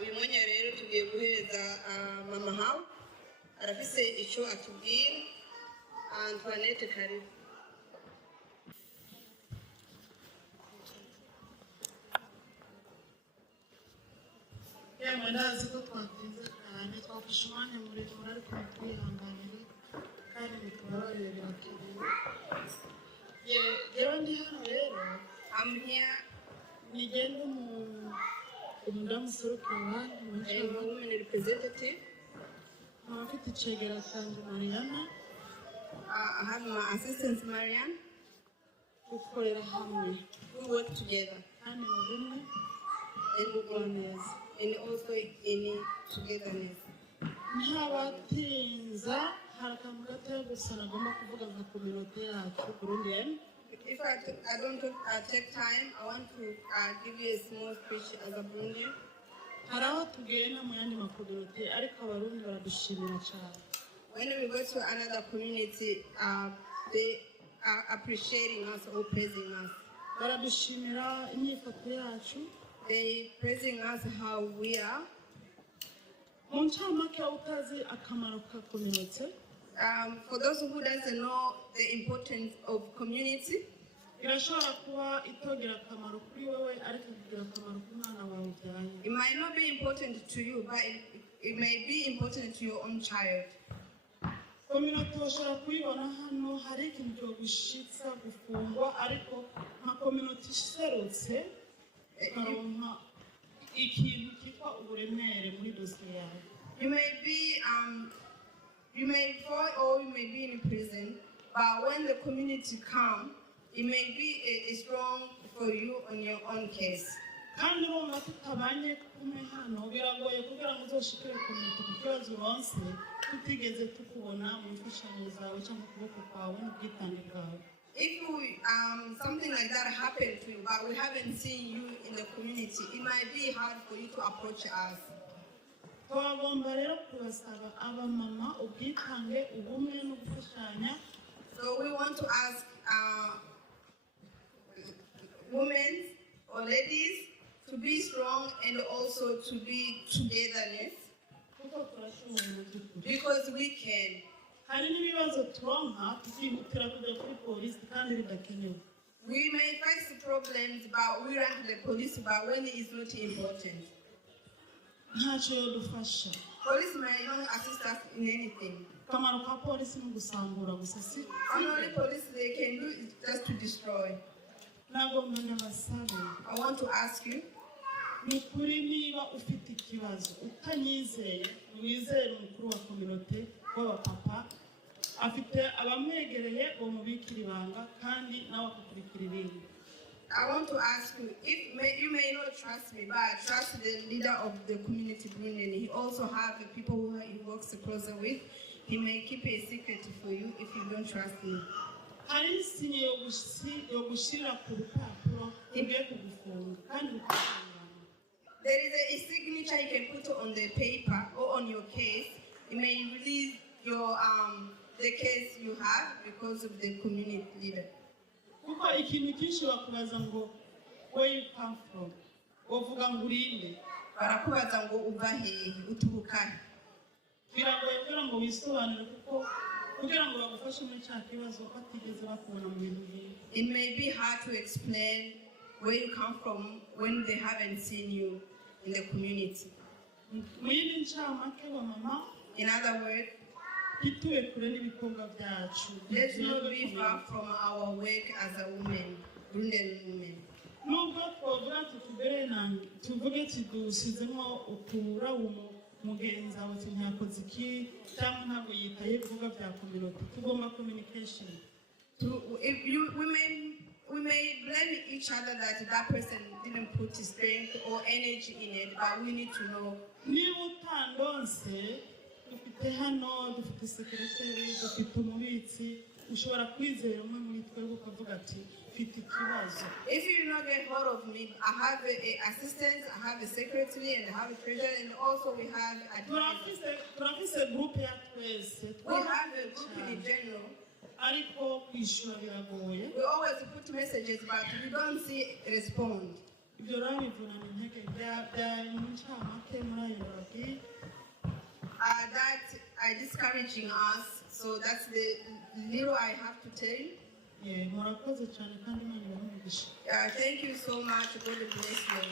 uyu mwanya rero tugiye guheza mama hawe arafise icyo atubwira. Antoinette karibu. Yemwe ndazi ko twatinze cyane twafashe umwanya muremure ariko twihanganire kandi mutubabarire birakenewe. Yewe ndi hano rero I'm here. Nigende umudamu userukira abandi mu cyaro women representative. abafite icegera cyanjye Mariana. I have my assistant Marianne. Dukorera hamwe. We work together. Kandi mu bumwe and also in togetherness. Ntabatinza hari akantu gatoya gusa nagomba kuvuga nka community yacu Burundian. If I don't take time, I want to give you a small speech as a Burundian. Hari aho tugenda mu yandi makominote ariko abarundi baradushimira cyane. When we go to another community, they are appreciating us or praising us. Baradushimira inyifato yacu. They praising us how we are. Mu ncamake utazi akamaro ka community. For those who doesn't know the importance of community, irashobora kuba itogera akamaro kuri wewe ariko kugira akamaro ku mwana wawe ubyaye. It might not be important to you, but it may be important to your own child. Community ushobora kuyibona hano hari ikintu cyo gushitsa gufungwa ariko nka community iserutse karonka ikintu kitwa uburemere muri dosiye yawe. You may fall or you may be in prison, but when the community come, it may be strong for you on your own case. Kandi urumva tutabanye kumwe hano biragoye kugira ngo uzoshikire community ku kibazo uronse tutigeze tukubona mu mfashanyo zawe cyangwa ukuboko kwawe n'ubwitange bwawe. If something like that happened to you, but we haven't seen you in the community, it might be hard for you to approach us. Twagomba rero kubasaba abamama ubwitange ubumwe no gufashanya. So we want to ask women or ladies to be strong and also to be togetherness, because we can. We may face problems, but we run to the police, but when it is not important. Police may not assist us in anything. Only police they can do is just to destroy. I want to ask you. Nukuri niba ufite ikibazo utanyizeye wizere umukuru wa community w'abapapa afite abamwegereye bo mubikira ibanga kandi nawe akukurikira ibindi. I want to ask you, you may not trust me, but I trust the leader of the community, Burundian. He also has the people who he works closer with. He may keep a secret for you if you don't trust me. Hari sinye yo gushira ku rupapuro ugiye kugufunga kandi ukufungana. There is a signature you can put on the paper or on your case. It may release your the case you have because of the community leader. Kuko ikintu kinshi bakubaza ngo where you come from, uvuga ngo urinde. Barakubaza ngo uva hehe, uturuka. Biragoye kugira ngo wisobanure kuko kugira ngo bagufashe muri cya kibazo batigeze bakubona mu bintu bibi. It may be hard to explain where you come from when they haven't seen you in the community. In other words, let's not be far from our work as a woman, Burundian women. We may blame each other that person didn't put his strength or energy in it, but we need to know. If you not get hold of me, I have an assistant, I have a secretary, and I have a treasurer, and also we have a group in general. We always put messages, but we don't see respond. ibyo rero bivunana intege byari mu ncamake muri ayo babwiye. That are discouraging us. So that's the little I have to tell you. Murakoze cyane kandi Imana ibahe umugisha. Thank you so much. God bless you.